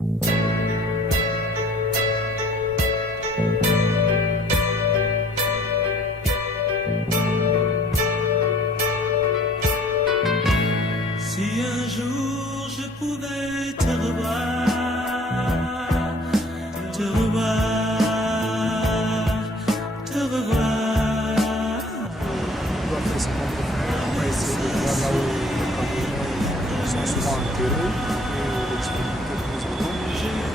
Si un jour je pouvais te revoir, te revoir, te revoir. On doit faire ce qu'on peut faire. On va essayer de voir là où les Camerounais sont souvent enterrés et les difficultés que nous avons.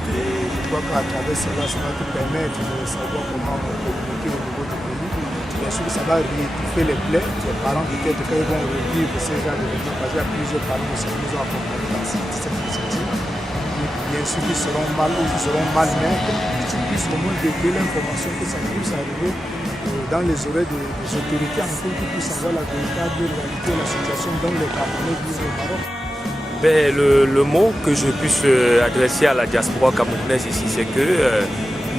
Et je crois qu'à travers cela, ça va te permettre de savoir comment communiquer au niveau du pays. Bien sûr, ça va réétouffer les plaies. Les parents, peut-être, quand ils vont revivre ces gens de l'époque, parce qu'il y a plusieurs parents aussi qui nous ont accompagnés dans cette initiative. Bien sûr, ils seront mal ou ils seront mal maîtres, qu'ils puissent au moins découvrir l'information, que ça puisse arriver dans les oreilles des autorités, en fait, qu'ils puissent avoir la véritable réalité, la situation dans les Camerounais vivent au Maroc. Ben, le mot que je puisse adresser à la diaspora camerounaise ici, c'est que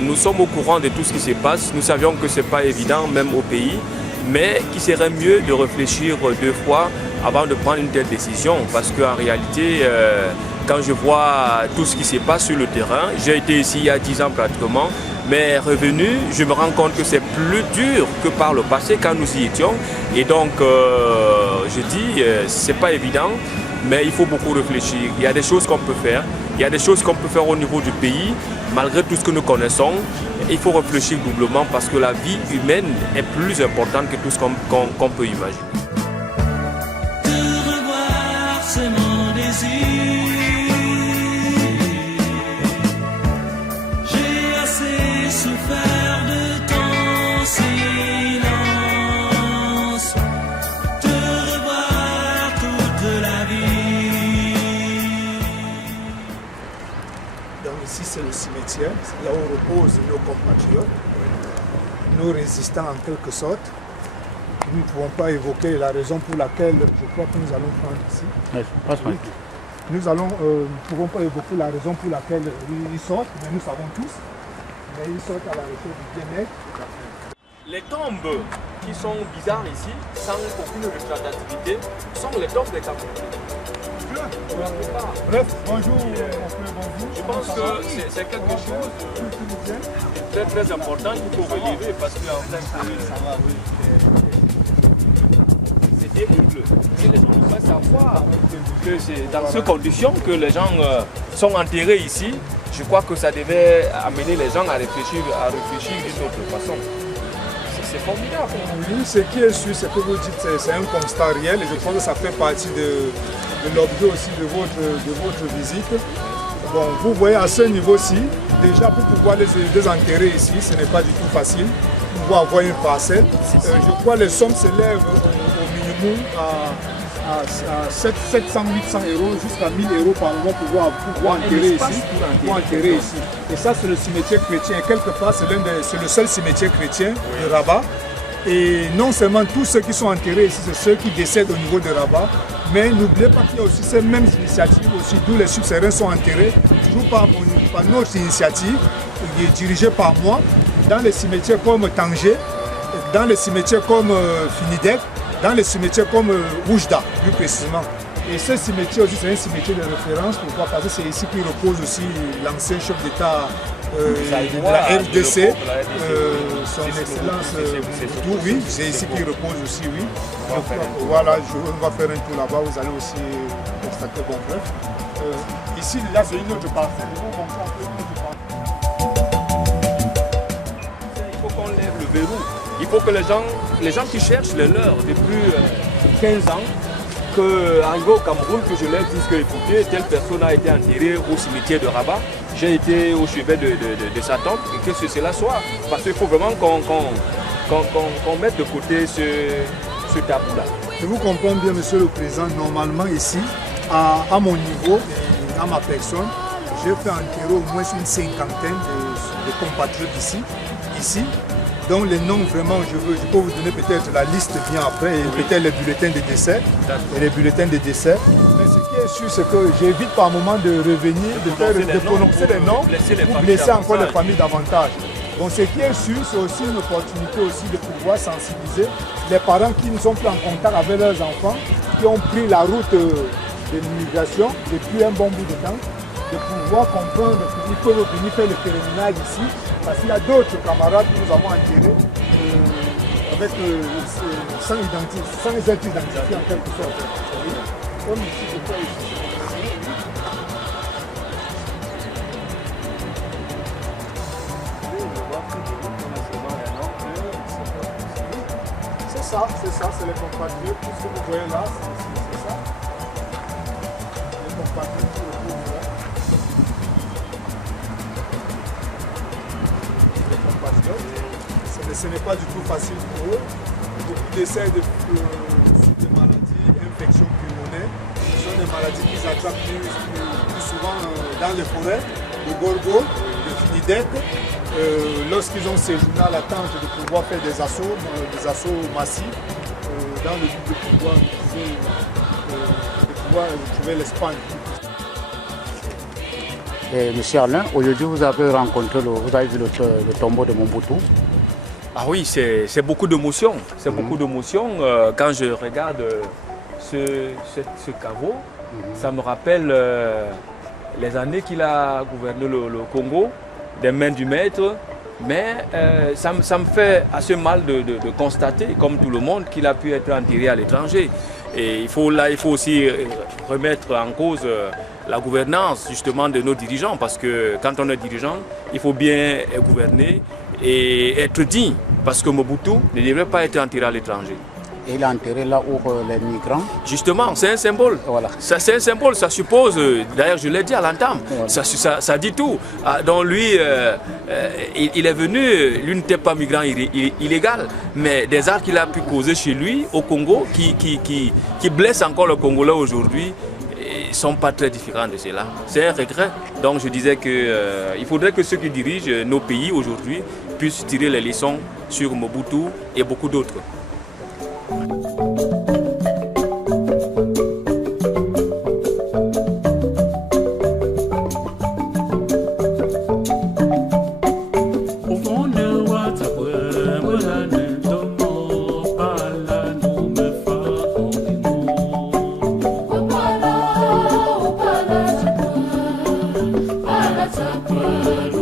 nous sommes au courant de tout ce qui se passe. Nous savions que ce n'est pas évident, même au pays, mais qu'il serait mieux de réfléchir deux fois avant de prendre une telle décision. Parce qu'en réalité, quand je vois tout ce qui se passe sur le terrain, j'ai été ici il y a 10 ans pratiquement, mais revenu, je me rends compte que c'est plus dur que par le passé quand nous y étions. Et donc, je dis, c'est pas évident, mais il faut beaucoup réfléchir. Il y a des choses qu'on peut faire. Il y a des choses qu'on peut faire au niveau du pays, malgré tout ce que nous connaissons. Il faut réfléchir doublement parce que la vie humaine est plus importante que tout ce qu'on peut imaginer. Te revoir, c'est mon désir. J'ai assez souffert de ton silence. Te revoir toute la vie. Donc ici, c'est le cimetière, c'est là où reposent nos compatriotes, nos résistants en quelque sorte. Nous ne pouvons pas évoquer la raison pour laquelle je crois que nous allons prendre ici. Oui. Nous ne pouvons pas évoquer la raison pour laquelle ils sortent, mais nous savons tous. Mais ils sortent à la recherche du bien-être. Les tombes qui sont bizarres ici, sans aucune représentativité, sont les tombes des Camerounais. Bref, bonjour, mon frère, bonjour. Je pense que c'est quelque chose de très important qu'il faut relever parce que en fait, c'est terrible. Si les gens devraient savoir que c'est dans ces conditions que les gens sont enterrés ici, je crois que ça devait amener les gens à réfléchir d'une autre façon. C'est formidable. Oui, ce qui est sûr, c'est que vous dites c'est un constat réel et je pense que ça fait partie de l'objet aussi de votre visite. Bon, vous voyez à ce niveau-ci, déjà pour pouvoir les enterrer ici, ce n'est pas du tout facile. Pour pouvoir avoir une parcelle. Je crois que les sommes s'élèvent au minimum à 700-800 euros jusqu'à 1000 euros par mois pour pouvoir enterrer ici. Et ça, c'est le cimetière chrétien. Et quelque part, c'est le seul cimetière chrétien de Rabat. Et non seulement tous ceux qui sont enterrés ici, c'est ceux qui décèdent au niveau de Rabat, mais n'oubliez pas qu'il y a aussi ces mêmes initiatives aussi, d'où les subsahariens sont enterrés, toujours par notre initiative, qui est dirigée par moi, dans les cimetières comme Tanger, dans les cimetières comme Finidec, dans les cimetières comme Oujda, plus précisément. Et ce cimetière aussi, c'est un cimetière de référence, pourquoi? Parce que c'est ici qu'il repose aussi l'ancien chef d'État de la RDC, son excellence Boudou, oui, c'est ici qu'il repose aussi, oui. Donc voilà, on va faire un tour là-bas, vous allez aussi constater, bon bref. Ici, là, c'est une autre parcelle. Il faut qu'on lève le verrou. Il faut que les gens qui cherchent les leurs depuis 15 ans, qu'arrivé au Cameroun, que je leur dise que écoutez, telle personne a été enterrée au cimetière de Rabat, j'ai été au chevet de sa tombe et que cela soit. Parce qu'il faut vraiment qu'on mette de côté ce tabou-là. Je vous comprends bien, Monsieur le Président. Normalement ici, à mon niveau, à ma personne, j'ai fait enterrer au moins une cinquantaine de compatriotes ici. Donc les noms, vraiment, je peux vous donner peut-être la liste bien après, et peut-être les bulletins de décès. Et les bulletins de décès. Mais ce qui est sûr, c'est que j'évite par moment de revenir, de prononcer les noms pour blesser encore les familles davantage. Donc ce qui est sûr, c'est aussi une opportunité aussi de pouvoir sensibiliser les parents qui ne sont plus en contact avec leurs enfants, qui ont pris la route de l'immigration depuis un bon bout de temps. de pouvoir comprendre qu'ils peuvent venir faire le pèlerinage ici, parce qu'il y a d'autres camarades que nous avons enterrés avec sans être identifiés en quelque sorte. Oui. Comme ici, je crois ici. C'est ça, c'est les compatriotes. Tout ce que vous voyez là, c'est ça. Les compatriotes qui le trouvent là. Les compatriotes. Ce n'est pas du tout facile pour eux. Beaucoup essaient de des maladies, infections pulmonaires. Ce sont des maladies qu'ils attrapent plus souvent dans les forêts, de gorgo, de finidèque. Lorsqu'ils ont séjourné à la tente de pouvoir faire des assauts massifs dans le but de pouvoir retrouver l'Espagne. Monsieur Alain, aujourd'hui vous avez vu le tombeau de Mobutu. Ah oui, c'est beaucoup d'émotions. C'est beaucoup d'émotions. Quand je regarde ce caveau, ça me rappelle les années qu'il a gouverné le Congo, des mains du maître, mais ça me fait assez mal de constater, comme tout le monde, qu'il a pu être enterré à l'étranger. Et il faut aussi remettre en cause la gouvernance justement de nos dirigeants, parce que quand on est dirigeant, il faut bien gouverner et être digne, parce que Mobutu ne devrait pas être enterré à l'étranger. Et il est enterré là où les migrants. Justement, c'est un symbole. Voilà. C'est un symbole, ça suppose, d'ailleurs je l'ai dit à l'entame, voilà. Ça dit tout. Donc lui, il est venu, lui n'était pas migrant illégal, mais des actes qu'il a pu causer chez lui, au Congo, qui blessent encore le Congolais aujourd'hui, ne sont pas très différents de cela. C'est un regret. Donc je disais qu'il faudrait que ceux qui dirigent nos pays aujourd'hui puissent tirer les leçons sur Mobutu et beaucoup d'autres. Opala,